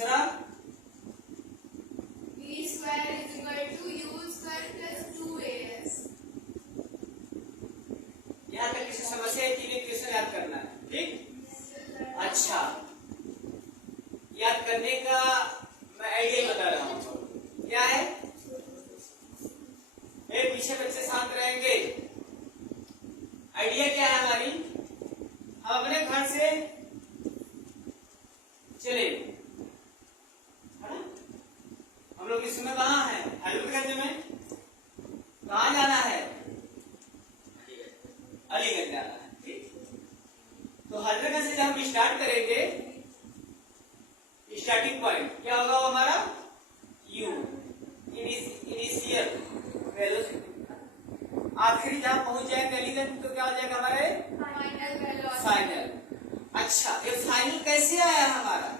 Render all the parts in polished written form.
तीसरा v square is equal to u square plus 2as। यहाँ तक किसी समस्या है? तीन इक्वेशन याद करना है, ठीक। अच्छा, याद करने का मैं आइडिया बता रहा हूँ, क्या है? मेरे पीछे बच्चे शांत रहेंगे। आइडिया क्या है हमारी? हम अपने घर से चले, है ना? हम लोग इस समय कहाँ है? हजरतगंज में। कहाँ जाना है? अलीगंज जाना है, ठीक। तो हजरतगंज से जब हम स्टार्ट करेंगे, स्टार्टिंग पॉइंट क्या होगा हमारा? u, initial velocity. आखिरी जहां पहुंच जाएंगे अलीगंज तो क्या हो जाएगा हमारे? फाइनल। अच्छा, ये फाइनल कैसे आया हमारा?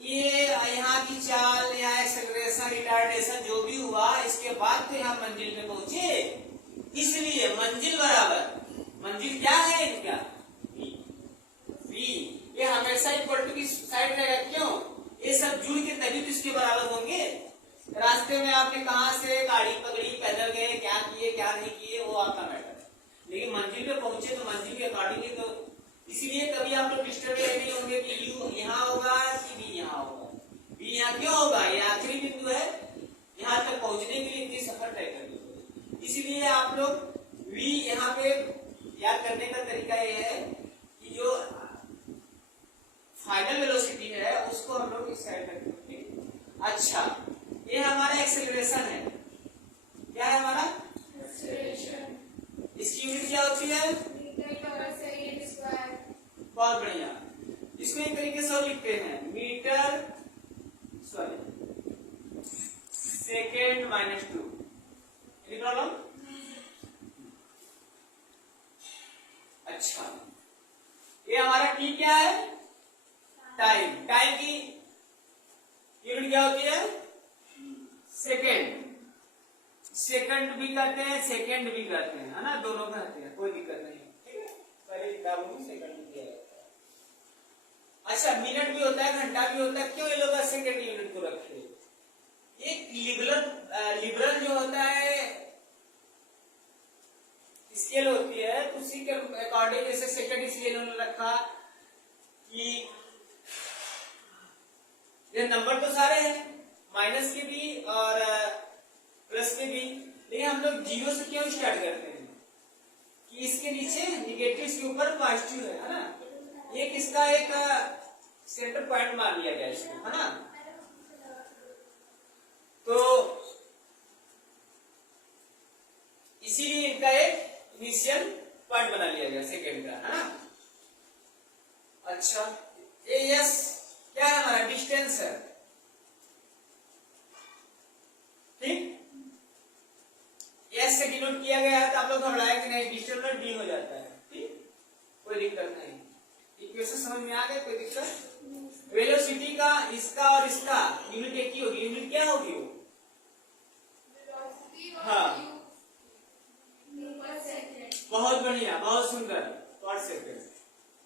ये यहाँ की चाल, यहाँ एक्सेलरेशन, रिटार्डेशन जो भी हुआ, इसके बाद तो यहाँ मंजिल में पहुंचे। इसलिए मंजिल बराबर, मंजिल क्या है इनका? v। ये हमेशा इक्वल टू की साइड रहेगा। क्यों? ये सब जुड़ के तभी तो इसके बराबर होंगे। रास्ते में आपने कहाँ से गाड़ी पकड़ी, पैदल गए, क्या किए क्या नहीं किए, वो आपका मैटर है। लेकिन मंजिल पे पहुंचे तो मंजिल के अकॉर्डिंगली तो, इसलिए कभी आप लोग डिस्टर्ब नहीं होंगे कि यू यहाँ होगा कि बी यहाँ होगा। बी यहाँ क्यों होगा? ये आखिरी बिंदु है, यहाँ तक पहुंचने के लिए इतनी सफर तय करनी होगी। इसलिए आप लोग वी यहाँ पे याद करने का तरीका ये है कि जो फाइनल वेलोसिटी है उसको हम लोग इस साइड रखेंगे। अच्छा, ये हमारा एक्सेलरेशन है। क्या है हमारा? एक्सेलरेशन। इसकी यूनिट क्या होती है? बहुत बढ़िया। इसको एक तरीके से और लिखते हैं, metre second minus 2। Any problem? अच्छा, ये हमारा टी क्या है? टाइम। टाइम की यूनिट क्या होती है? सेकेंड। सेकंड भी करते हैं, सेकेंड भी करते हैं, है ना? दोनों करते हैं, कोई दिक्कत नहीं, ठीक है। पहले किताबों में सेकंड भी दिया जाता है। अच्छा, मिनट भी होता है, घंटा भी होता है। क्यों ये लोग सेकंड यूनिट को रखे? एक लिबरल जो होता है स्केल होती है, उसी के अकॉर्डिंग जैसे सेकंड इसलिए इन्होंने रखा कि ये नंबर तो सारे हैं, माइनस के भी और प्लस के भी, लेकिन हम लोग जीरो से क्यों स्टार्ट करते हैं? कि इसके नीचे निगेटिव, इसके ऊपर पॉजिटिव है ना? एक इसका एक सेंटर पॉइंट मान लिया जाए इसको, है ना? तो इसीलिए इनका एक इनिशियल पॉइंट बना लिया गया सेकेंड का, है ना? अच्छा, एस क्या है हमारा? डिस्टेंस है, ठीक। एस से डिनोट किया गया है, तो आप लोग घबराए कि नहीं, डिस्टेंस में डी हो जाता है, ठीक, कोई दिक्कत नहीं। इक्वेशन समझ में आ गए? कोई दिक्कत? वेलोसिटी का, इसका और इसका यूनिट एक ही होगी। यूनिट क्या होगी वो? हाँ, बहुत बढ़िया, बहुत सुंदर, पर सेकेंड।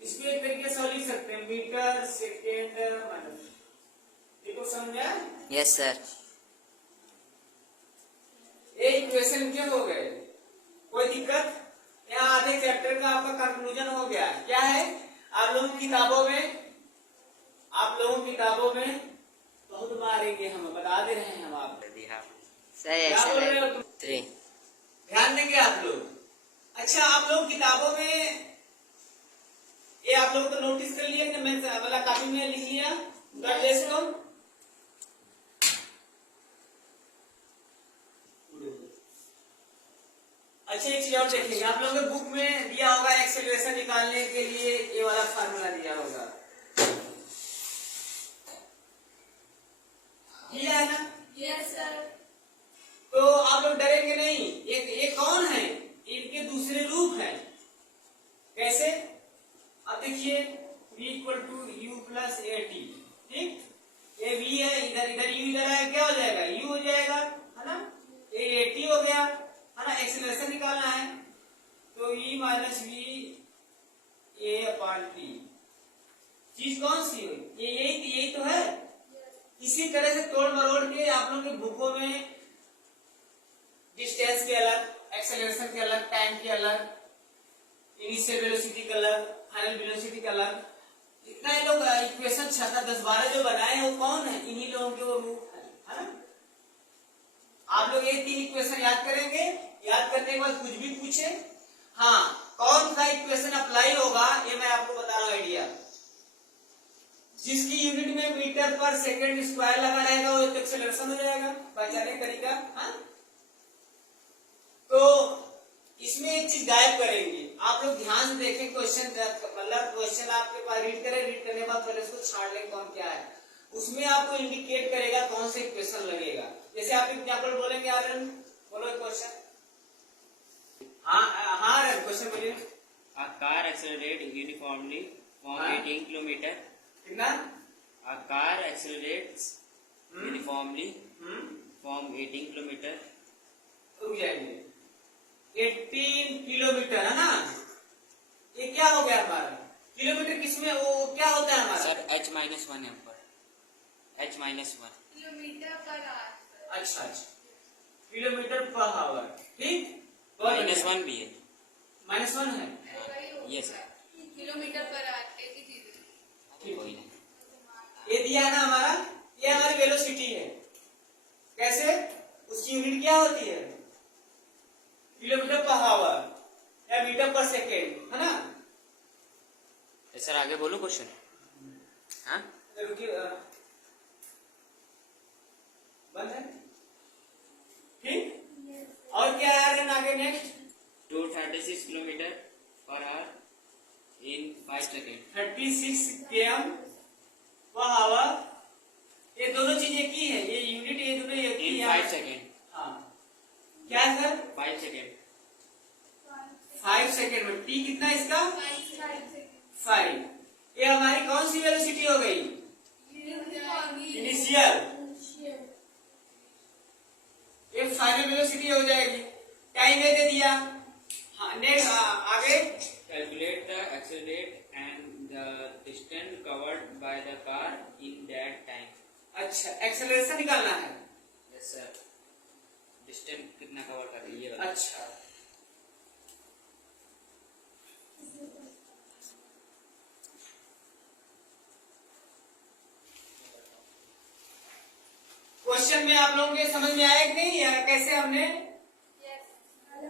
इसको एक तरीके से लिख सकते हैं, मीटर सेकेंड माइनस। देखो समझ में आया? Yes sir. ये इक्वेशन के हो गए, कोई दिक्कत? यहाँ आधे चैप्टर का आपका कंक्लूजन हो गया। क्या है? आप लोगों की किताबों में बहुत मारेंगे, हम बता दे रहे हैं हम आपको। क्या बोल रहे हो तुम? ध्यान देंगे आप लोग। अच्छा, आप लोग किताबों में ये आप लोग तो नोटिस कर लिया कि मैं वाला कॉपी में लिख लिया, कर ले इसको। अच्छा, एक चीज और देखिए, आप लोगों के बुक में दिया होगा एक्सेलरेशन निकालने के लिए ये वाला फार्मूला दिया होगा, दिया है ना? Yes sir. तो आप लोग डरेंगे नहीं। ये कौन है? इनके दूसरे रूप हैं। कैसे? अब देखिए, v equal to u plus a t, ठीक। ये v है, इधर इधर u इधर है, क्या हो जाएगा? u हो जाएगा, है ना? ये ए टी हो गया, है ना? एक्सेलरेशन निकालना है तो e minus V A upon T. चीज कौन सी हुई? ये यही तो है। इसी तरह से तोड़ मरोड़ के आप लोगों के बुकों में डिस्टेंस के अलग, एक्सेलरेशन के अलग, टाइम के अलग, इनिशियल वेलोसिटी का अलग, फाइनल वेलोसिटी का अलग, इतना ये लोग इक्वेशन 10-12 जो बनाए हैं वो कौन है? इन्हीं लोगों के वो रूप है ना। आप लोग ये 3 इक्वेशन याद करेंगे। याद करने के बाद कुछ भी पूछे, हाँ कौन सा इक्वेशन अप्लाई होगा ये मैं आपको बता रहा हूं आइडिया। जिसकी यूनिट में मीटर पर सेकंड स्क्वायर लगा रहेगा वो तो एक्सेलरेशन हो जाएगा, पहचाने का तरीका। हाँ तो इसमें एक चीज गायब करेंगे, आप लोग ध्यान से देखें क्वेश्चन, मतलब क्वेश्चन आपके पास रीड करें, रीड करने के बाद पहले उसको छाड़ लें कौन क्या है, उसमें आपको इंडिकेट करेगा कौन से इक्वेशन लगेगा। जैसे आप एग्जाम्पल बोलेंगे आर्यन, बोलो क्वेश्चन। हाँ हाँ क्वेश्चन बोलिए। A car accelerates uniformly from 18 kilometer. कितना? A car accelerates uniformly from 18 kilometer. रुक जाएंगे, 18 किलोमीटर है ना। ये क्या हो गया हमारा किलोमीटर, किसमें वो क्या होता है हमारा? सर h-1 है ऊपर, h-1 किलोमीटर पर आवर। अच्छा किलोमीटर पर आवर, ठीक। -1 भी है। -1 है, ये सर किलोमीटर पर आवर एक ही चीज है। कोई नहीं। ये दिया है ना हमारा, ये हमारी वेलोसिटी है। कैसे? उसकी यूनिट क्या होती है? किलोमीटर पर आवर या मीटर पर सेकेंड, है ना। सर आगे बोलो क्वेश्चन। हाँ रुकिए, बंद है, ठीक। और क्या है आगे नेक्स्ट? 236 किलोमीटर पर आवर इन 5 सेकेंड। 36 km पर आवर, ये दोनों चीजें एक ही है, ये यूनिट ये दोनों एक ही इन है। 5 सेकेंड। हाँ क्या है सर? 5 सेकेंड। 5 सेकेंड में टी कितना इसका? 5। ये हमारी कौन सी वेलोसिटी हो गई? इनिशियल। ये फाइनल वेलोसिटी हो जाएगी। टाइम ये दे दिया। हाँ नेक्स्ट आगे। Calculate the accelerate and the distance covered by the car in that time. अच्छा एक्सेलरेशन निकालना है। Yes sir. Distance कितना कवर कर रही है ये बताओ। अच्छा क्वेश्चन में आप लोगों के समझ में आया कि नहीं, या कैसे हमने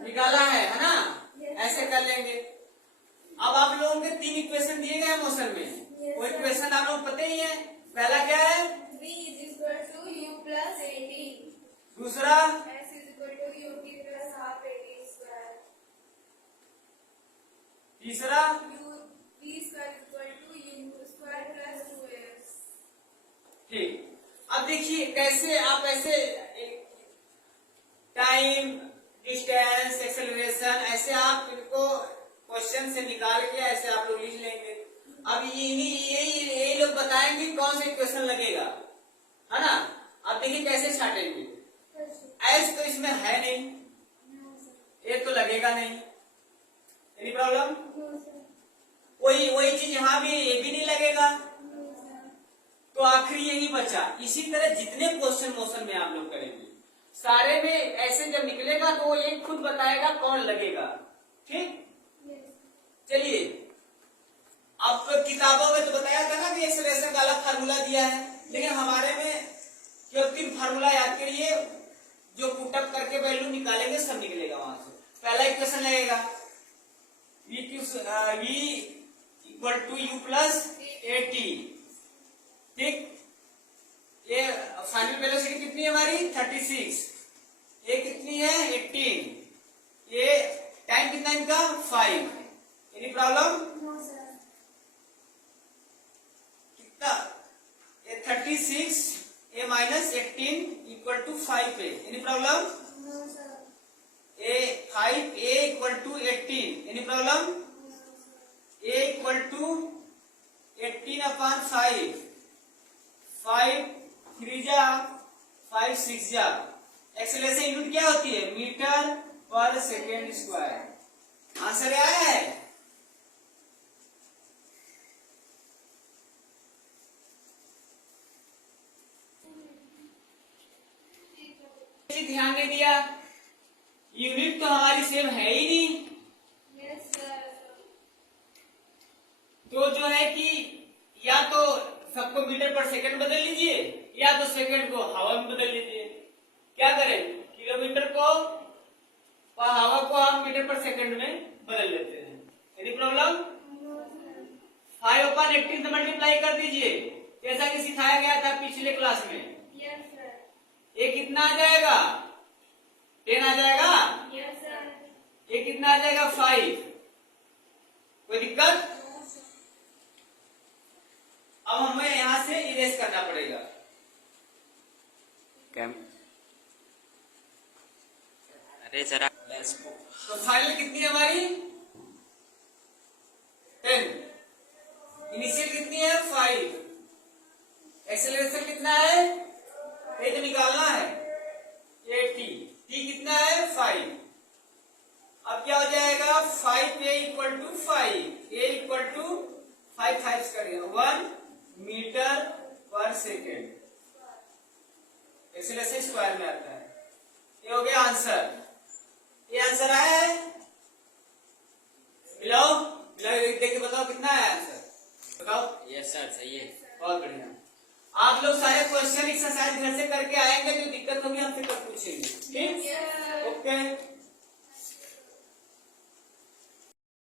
निकाला है ना। ऐसे कर लेंगे। अब आप लोगों के 3 इक्वेशन दिए गए मोशन में, वो इक्वेशन आप लोग पता ही है। पहला क्या है? V is equal to U plus 18. दूसरा S is equal to UT plus half 18 square. तीसरा V square is equal to U square plus 2S. ठीक। अब देखिए कैसे आप ऐसे टाइम, डिस्टेंस, एक्सेलरेशन ऐसे आप इनको क्वेश्चन से निकाल के ऐसे आप लोग लिख लेंगे। अब यही लोग बताएंगे कौन सा इक्वेशन लगेगा, है ना। अब देखिए कैसे छाटेंगे। एस तो इसमें है नहीं, ये तो लगेगा नहीं, एनी प्रॉब्लम? वही चीज यहाँ भी, ये भी नहीं लगेगा, तो आखिरी यही बचा। इसी तरह जितने क्वेश्चन मोशन में आप लोग करेंगे सारे में ऐसे जब निकलेगा तो वो ये खुद बताएगा कौन लगेगा, ठीक। चलिए अब किताबों में तो बताया था ना कि एक्सेलरेशन का अलग फार्मूला दिया है, लेकिन हमारे में केवल 3 फार्मूला याद करिए, जो पुटअप करके वैल्यू निकालेंगे सब निकलेगा वहां से। पहला इक्वेशन लगेगा v equal to u plus 80, ठीक। ये फाइनल वेलोसिटी कितनी है हमारी? 36। ये कितनी है? 18। ये टाइम कितना इनका? 5। Any problem? कितना? ये 36 ए माइनस 18 इक्वल टू 5 है। Any problem? A 5 a equal to 18। Any problem? A equal to 18 upon 5। 5 3 जा 5 6 जा। एक्सेलरेशन यूनिट क्या होती है? मीटर पर सेकेंड स्क्वायर। आंसर आया है। ध्यान नहीं दिया, यूनिट तो हमारी सेम है ही नहीं। Yes, sir. तो जो है कि या तो सबको मीटर पर सेकंड बदल लीजिए या तो सेकंड को हवा में बदल लीजिए। क्या करें, किलोमीटर को और हवा को हम मीटर पर सेकंड में बदल लेते हैं। Any problem? 5/18 से मल्टीप्लाई कर दीजिए जैसा कि सिखाया गया था पिछले क्लास में। Yes, sir. ये कितना आ जाएगा? 10 आ जाएगा। Yes, sir. ये कितना आ जाएगा? 5। कोई दिक्कत? अब हमें यहां से इरेज करना पड़ेगा। अरे जरा तो फाइनल कितनी है हमारी? 10। इनिशियल कितनी है? 5। एक्सेलरेशन कितना है? ये तो निकालना है 80। टी कितना है? 5। अब क्या हो जाएगा? 5a equal to 5, a equal to 5 5 करेगा 1 मीटर पर सेकेंड। एक्सेलरेशन स्क्वायर में आता है। ये हो गया आंसर। ये आंसर आया है? मिलाओ मिलाओ, देख के बताओ कितना है आंसर, बताओ। यस सर, सही है। बहुत बढ़िया। आप लोग सारे क्वेश्चन एक्सरसाइज घर से करके आएंगे, जो दिक्कत होगी हमसे कल पूछेंगे। ठीक? Yes, sir. ओके।